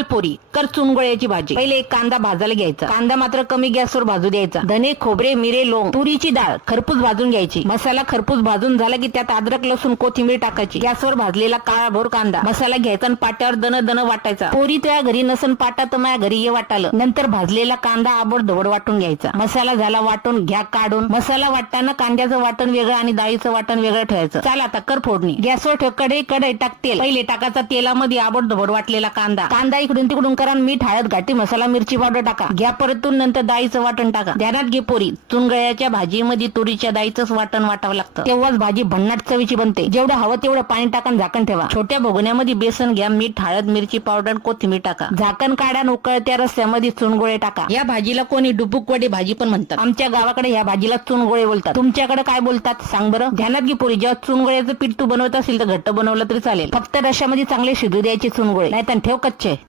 चल पोरी कर चुनगळ्याची भाजी। पहिले एक कांदा भाजायला घ्यायचा, कांदा मात्र कमी गॅसवर भाजू द्यायचा। धने, खोबरे, मिरे, लोंग, तुरीची डाळ खरपूस भाजून घ्यायची। मसाला खरपूस भाजून झाला की त्यात अद्रक, लसूण, कोथिंबीर टाकायची। गॅसवर भाजलेला काळाभोर कांदा मसाला घ्यायचा आणि पाट्यावर दन वाटायचा। पोरी तुझ्या घरी नसन पाटा तर माझ्या घरी ये वाटालं। नंतर भाजलेला कांदा आबड धबड वाटून घ्यायचा। मसाला झाला वाटून घ्या काढून। मसाला वाटताना कांद्याचं वाटण वेगळं आणि डाळीचं वाटण वेगळं ठेवायचं। चला आता कर फोडणी। गॅसवर ठेव, कढई टाक तेल। पहिले टाकायचा तेलामध्ये आबड धबड वाटलेला कांदा इकडून तिकडून करा। मीठ, हळद, घाटी मसाला, मिरची पावडर टाका। घ्या परतून, नंतर डाळीचं वाटण टाका। ध्यानात घे पोरी, चुनगळ्याच्या भाजीमध्ये तुरीच्या डाळीचंच वाटण वाटावं लागतं, तेव्हाच भाजी भन्नाट चवीची बनते। जेवढं हवं तेवढं पाणी टाकून झाकण ठेवा। छोट्या भगोन्यामध्ये बेसन घ्या, मीठ, हळद, मिरची पावडर, कोथिंबीर टाका। झाकण काढा, उकळत्या रस्स्यामध्ये चुनगोळे टाका। या भाजीला कोणी डुबुक वडे भाजी पण म्हणतात। आमच्या गावाकडे या भाजीला चुनगोळे बोलतात। तुमच्याकडे काय बोलतात सांग बरं। ध्यानात घे पोरी, जेव्हा चुनगोळ्याचं पीठ तू बनवत असेल तर घट्ट बनवलं तरी चालेल, फक्त रश्यामध्ये चांगले शिजू द्यायचे चुनगोळे, नाहीतर ठेव कच्चे।